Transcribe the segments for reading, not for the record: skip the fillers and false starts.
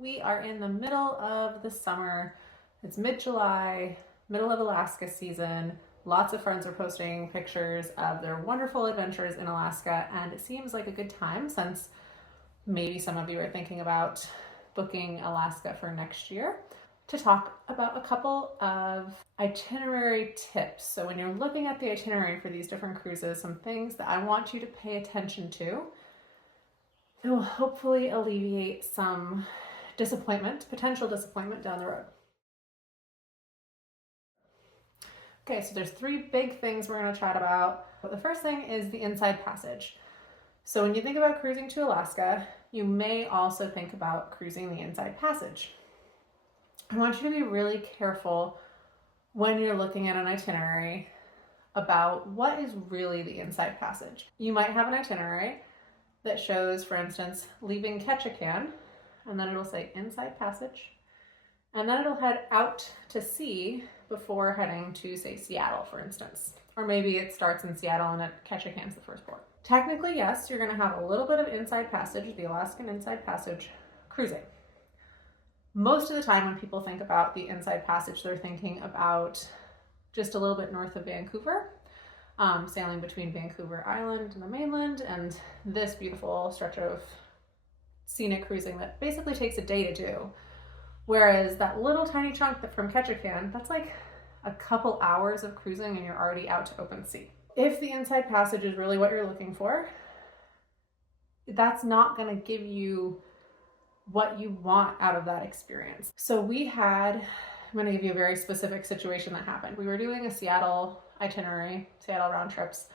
We are in the middle of the summer. It's mid-July, middle of Alaska season. Lots of friends are posting pictures of their wonderful adventures in Alaska, and it seems like a good time since maybe some of you are thinking about booking Alaska for next year to talk about a couple of itinerary tips. So when you're looking at the itinerary for these different cruises, some things that I want you to pay attention to that will hopefully alleviate some potential disappointment down the road. Okay, so there's three big things we're going to chat about. The first thing is the inside passage. So when you think about cruising to Alaska, you may also think about cruising the inside passage. I want you to be really careful when you're looking at an itinerary about what is really the inside passage. You might have an itinerary that shows, for instance, leaving Ketchikan, and then it'll say inside passage, and then it'll head out to sea before heading to, say, Seattle, for instance. Or maybe it starts in Seattle and Ketchikan's the first port. Technically, yes, you're going to have a little bit of inside passage, the Alaskan inside passage, cruising. Most of the time when people think about the inside passage, they're thinking about just a little bit north of Vancouver, sailing between Vancouver Island and the mainland, and this beautiful stretch of scenic cruising that basically takes a day to do. Whereas that little tiny chunk from Ketchikan, that's like a couple hours of cruising and you're already out to open sea. If the inside passage is really what you're looking for, that's not going to give you what you want out of that experience. So I'm going to give you a very specific situation that happened. We were doing a Seattle itinerary, Seattle round trips,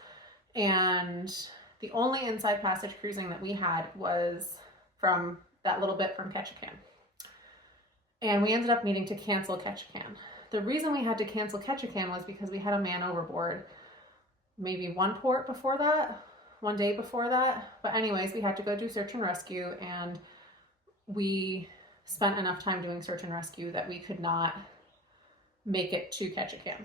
and the only inside passage cruising that we had was from that little bit from Ketchikan. And we ended up needing to cancel Ketchikan. The reason we had to cancel Ketchikan was because we had a man overboard maybe one day before that. But anyways, we had to go do search and rescue, and we spent enough time doing search and rescue that we could not make it to Ketchikan.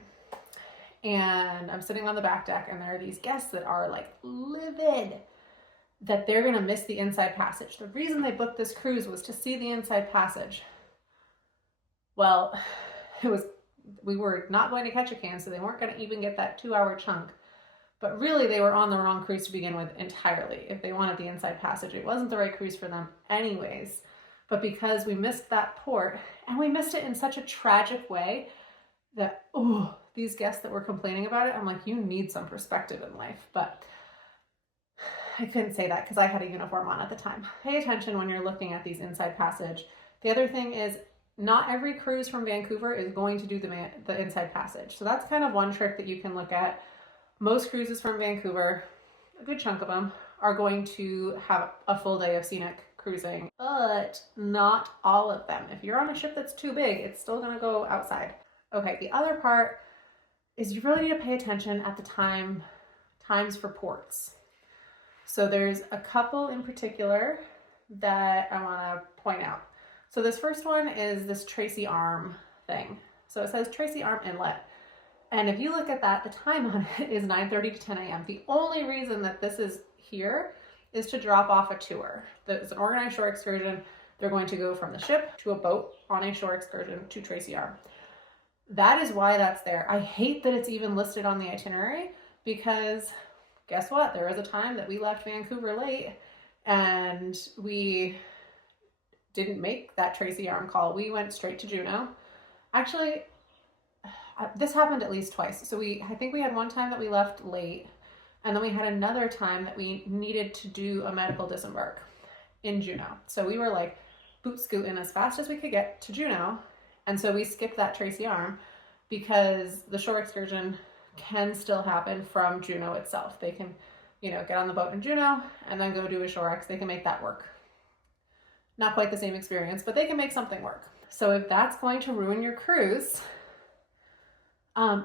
And I'm sitting on the back deck, and there are these guests that are like livid that they're gonna miss the inside passage. The reason they booked this cruise was to see the inside passage. Well, we were not going to Ketchikan, so they weren't going to even get that 2-hour chunk. But really, they were on the wrong cruise to begin with entirely. If they wanted the inside passage, it wasn't the right cruise for them anyways. But because we missed that port, and we missed it in such a tragic way that, these guests that were complaining about it, I'm like, you need some perspective in life. But I couldn't say that because I had a uniform on at the time. Pay attention when you're looking at these inside passage. The other thing is, not every cruise from Vancouver is going to do the inside passage. So that's kind of one trick that you can look at. Most cruises from Vancouver, a good chunk of them, are going to have a full day of scenic cruising, but not all of them. If you're on a ship that's too big, it's still going to go outside. Okay, the other part is you really need to pay attention at the times for ports. So there's a couple in particular that I want to point out. So this first one is this Tracy Arm thing. So it says Tracy Arm Inlet. And if you look at that, the time on it is 9:30 to 10 a.m. The only reason that this is here is to drop off a tour. It's an organized shore excursion. They're going to go from the ship to a boat on a shore excursion to Tracy Arm. That is why that's there. I hate that it's even listed on the itinerary because guess what? There was a time that we left Vancouver late and we didn't make that Tracy Arm call. We went straight to Juneau. Actually, this happened at least twice. So I think we had one time that we left late, and then we had another time that we needed to do a medical disembark in Juneau. So we were like boot scooting as fast as we could get to Juneau. And so we skipped that Tracy Arm because the shore excursion can still happen from Juneau itself. They can, get on the boat in Juneau and then go do a shore ex. They can make that work. Not quite the same experience, but they can make something work. So if that's going to ruin your cruise,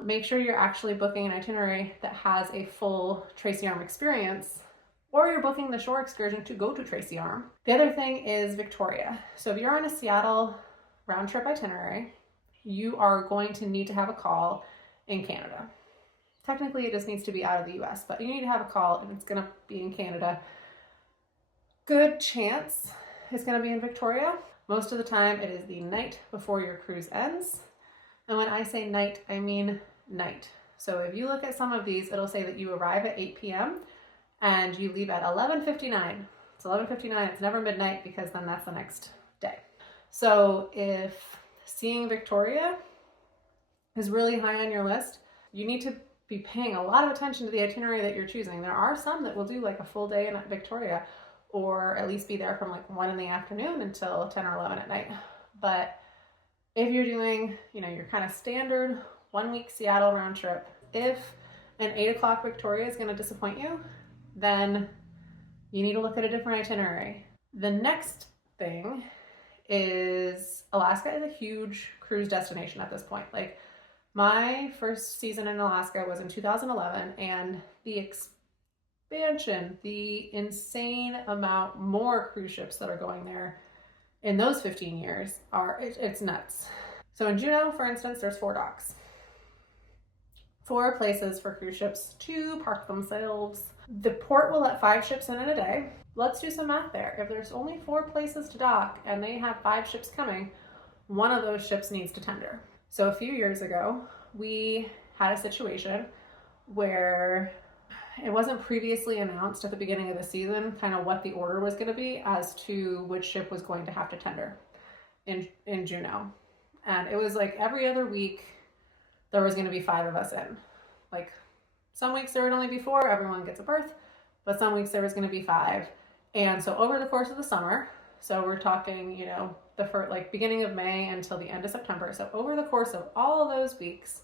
make sure you're actually booking an itinerary that has a full Tracy Arm experience, or you're booking the shore excursion to go to Tracy Arm. The other thing is Victoria. So if you're on a Seattle round trip itinerary, you are going to need to have a call in Canada. Technically, it just needs to be out of the US, but you need to have a call and it's going to be in Canada. Good chance it's going to be in Victoria. Most of the time it is the night before your cruise ends. And when I say night, I mean night. So if you look at some of these, it'll say that you arrive at 8 p.m. and you leave at 11:59. It's 11:59, it's never midnight because then that's the next day. So if seeing Victoria is really high on your list, you need to be paying a lot of attention to the itinerary that you're choosing. There are some that will do like a full day in Victoria, or at least be there from like 1 in the afternoon until 10 or 11 at night. But if you're doing, your kind of standard 1 week Seattle round trip, if an 8 o'clock Victoria is going to disappoint you, then you need to look at a different itinerary. The next thing is Alaska is a huge cruise destination at this point. Like, my first season in Alaska was in 2011, and the expansion, the insane amount more cruise ships that are going there in those 15 years it's nuts. So in Juneau, for instance, there's 4 docks. 4 places for cruise ships to park themselves. The port will let 5 ships in a day. Let's do some math there. If there's only 4 places to dock and they have 5 ships coming, one of those ships needs to tender. So a few years ago, we had a situation where it wasn't previously announced at the beginning of the season kind of what the order was going to be as to which ship was going to have to tender in Juneau. And it was like every other week there was going to be 5 of us in. Like, some weeks there would only be 4, everyone gets a berth, but some weeks there was going to be 5. And so over the course of the summer, so we're talking, the first, like, beginning of May until the end of September. So over the course of all of those weeks,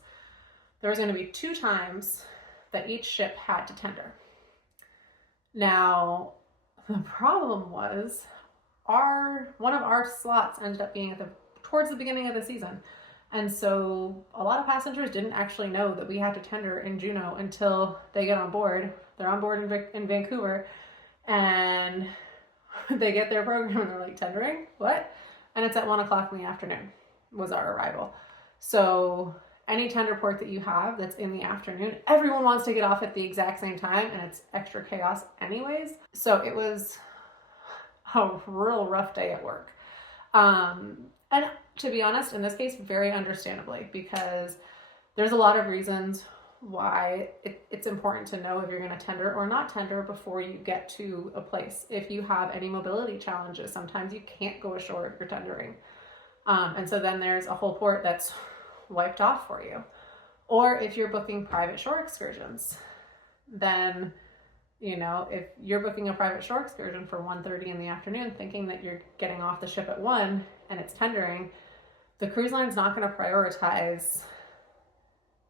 there was going to be 2 times that each ship had to tender. Now, the problem was one of our slots ended up being towards the beginning of the season. And so a lot of passengers didn't actually know that we had to tender in Juneau until they get on board. They're on board in Vancouver, and they get their program and they're like, tendering? What? And it's at 1 o'clock in the afternoon was our arrival. So any tender port that you have that's in the afternoon, everyone wants to get off at the exact same time, and it's extra chaos anyways. So it was a real rough day at work. And to be honest, in this case, very understandably, because there's a lot of reasons why it's important to know if you're going to tender or not tender before you get to a place. If you have any mobility challenges, sometimes you can't go ashore if you're tendering. And so then there's a whole port that's wiped off for you. Or if you're booking private shore excursions, then, if you're booking a private shore excursion for 1:30 in the afternoon, thinking that you're getting off the ship at 1 and it's tendering, the cruise line's not going to prioritize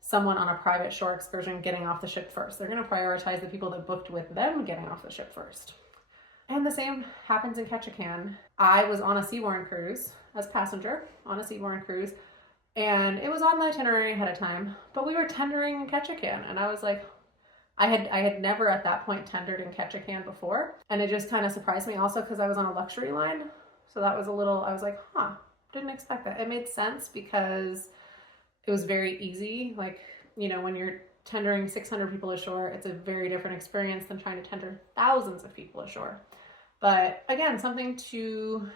someone on a private shore excursion getting off the ship first. They're going to prioritize the people that booked with them getting off the ship first. And the same happens in Ketchikan. I was on a Seabourn cruise as passenger on a Seabourn cruise, and it was on the itinerary ahead of time, but we were tendering in Ketchikan, and I was like, I had never at that point tendered in Ketchikan before, and it just kind of surprised me also because I was on a luxury line. So that was I was like, didn't expect that. It made sense because it was very easy. Like, when you're tendering 600 people ashore, it's a very different experience than trying to tender thousands of people ashore. But again, something to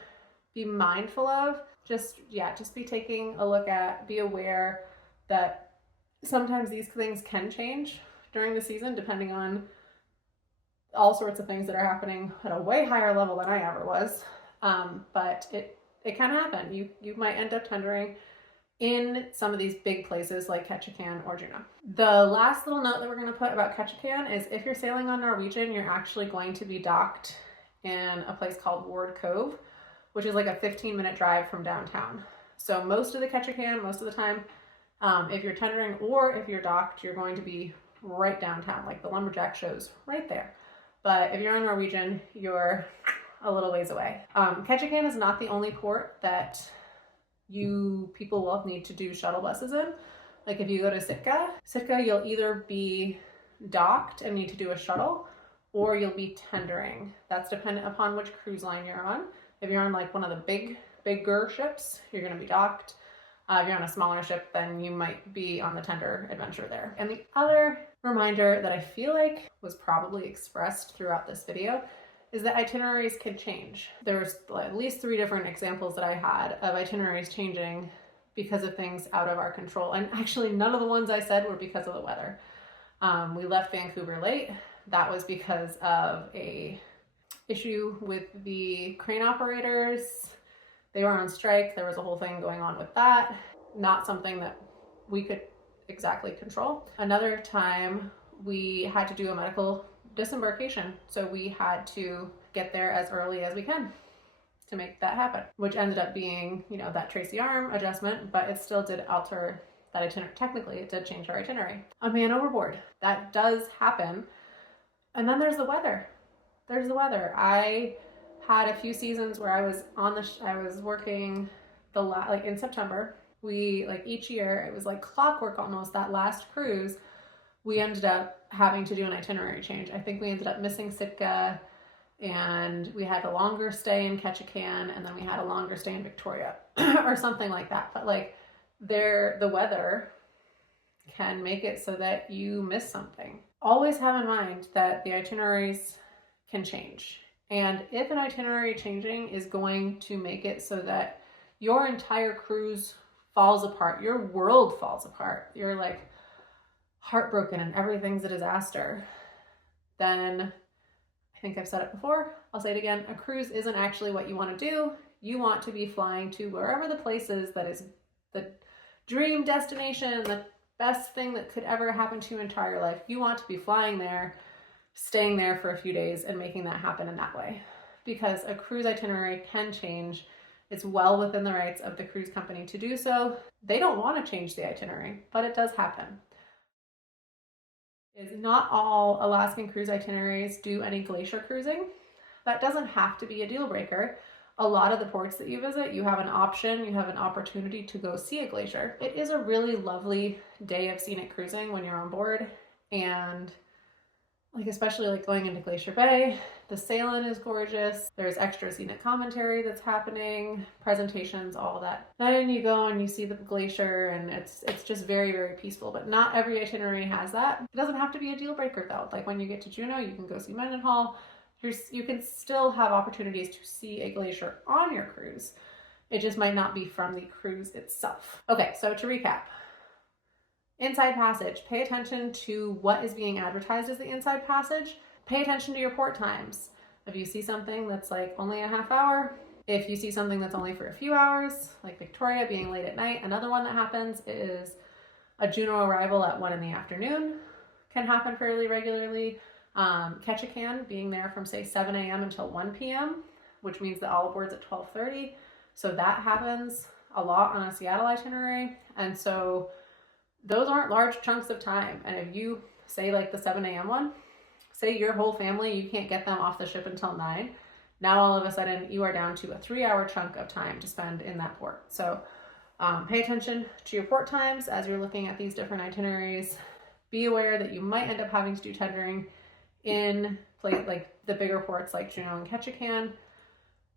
be mindful of. Just be taking a look at, be aware that sometimes these things can change during the season, depending on all sorts of things that are happening at a way higher level than I ever was. But it can happen. You might end up tendering in some of these big places like Ketchikan or Juneau. The last little note that we're going to put about Ketchikan is if you're sailing on Norwegian, you're actually going to be docked in a place called Ward Cove, which is like a 15-minute drive from downtown. So most of the Ketchikan, most of the time, if you're tendering or if you're docked, you're going to be right downtown, like the Lumberjack shows right there. But if you're on Norwegian, you're a little ways away. Ketchikan is not the only port that people will need to do shuttle buses in. Like if you go to Sitka, you'll either be docked and need to do a shuttle, or you'll be tendering. That's dependent upon which cruise line you're on. If you're on like one of the bigger ships, you're going to be docked. If you're on a smaller ship, then you might be on the tender adventure there. And the other reminder that I feel like was probably expressed throughout this video is that itineraries can change. There's at least 3 different examples that I had of itineraries changing because of things out of our control. And actually none of the ones I said were because of the weather. We left Vancouver late. That was because of a issue with the crane operators. They were on strike. There was a whole thing going on with that. Not something that we could exactly control. Another time we had to do a medical disembarkation. So we had to get there as early as we can to make that happen, which ended up being, you know, that Tracy arm adjustment, but it still did alter that itinerary. Technically, it did change our itinerary. A man overboard. That does happen. And then there's the weather. There's the weather. I had a few seasons where I was I was working like in September. We, like each year, it was like clockwork almost. That last cruise, we ended up having to do an itinerary change. I think we ended up missing Sitka, and we had a longer stay in Ketchikan, and then we had a longer stay in Victoria or something like that. But like the weather can make it so that you miss something. Always have in mind that the itineraries can change. And if an itinerary changing is going to make it so that your entire cruise falls apart, your world falls apart, you're like heartbroken and everything's a disaster, then I think I've said it before, I'll say it again, a cruise isn't actually what you want to do. You want to be flying to wherever the place is that is the dream destination, the best thing that could ever happen to your entire life. You want to be flying there, staying there for a few days and making that happen in that way. Because a cruise itinerary can change. It's well within the rights of the cruise company to do so. They don't want to change the itinerary, but it does happen. Not all Alaskan cruise itineraries do any glacier cruising. That doesn't have to be a deal breaker. A lot of the ports that you visit, you have an option, you have an opportunity to go see a glacier. It is a really lovely day of scenic cruising when you're on board, and like especially like going into Glacier Bay, the sailing is gorgeous. There's extra scenic commentary that's happening, presentations, all that. Then you go and you see the glacier, and it's just very, very peaceful. But not every itinerary has that. It doesn't have to be a deal breaker though. Like when you get to Juneau, you can go see Mendenhall. You can still have opportunities to see a glacier on your cruise. It just might not be from the cruise itself. Okay, so to recap. Inside passage, pay attention to what is being advertised as the inside passage. Pay attention to your port times. If you see something that's like only a half hour, if you see something that's only for a few hours, like Victoria being late at night, another one that happens is a Juneau arrival at 1 in the afternoon can happen fairly regularly. Ketchikan being there from say 7 a.m. until 1 p.m., which means that all aboard's at 12:30. So that happens a lot on a Seattle itinerary. And so those aren't large chunks of time. And if you say like the 7 a.m. one, say your whole family, you can't get them off the ship until 9. Now all of a sudden you are down to a 3-hour chunk of time to spend in that port. So pay attention to your port times as you're looking at these different itineraries. Be aware that you might end up having to do tendering in like the bigger ports like Juneau and Ketchikan.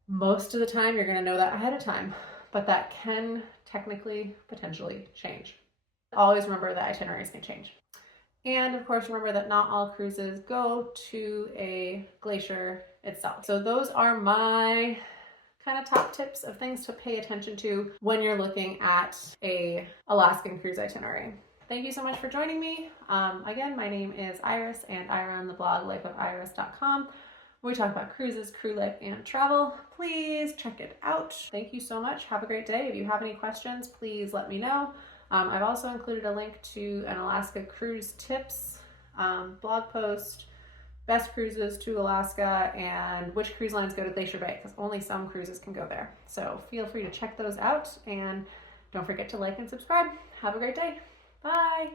Most of the time you're going to know that ahead of time, but that can technically potentially change. Always remember that itineraries can change. And of course, remember that not all cruises go to a glacier itself. So those are my kind of top tips of things to pay attention to when you're looking at a Alaskan cruise itinerary. Thank you so much for joining me. Again, my name is Iris, and I run the blog lifeofiris.com, where we talk about cruises, crew life, and travel. Please check it out. Thank you so much. Have a great day. If you have any questions, please let me know. I've also included a link to an Alaska cruise tips blog post, best cruises to Alaska, and which cruise lines go to Glacier Bay, because only some cruises can go there. So feel free to check those out, and don't forget to like and subscribe. Have a great day. Bye.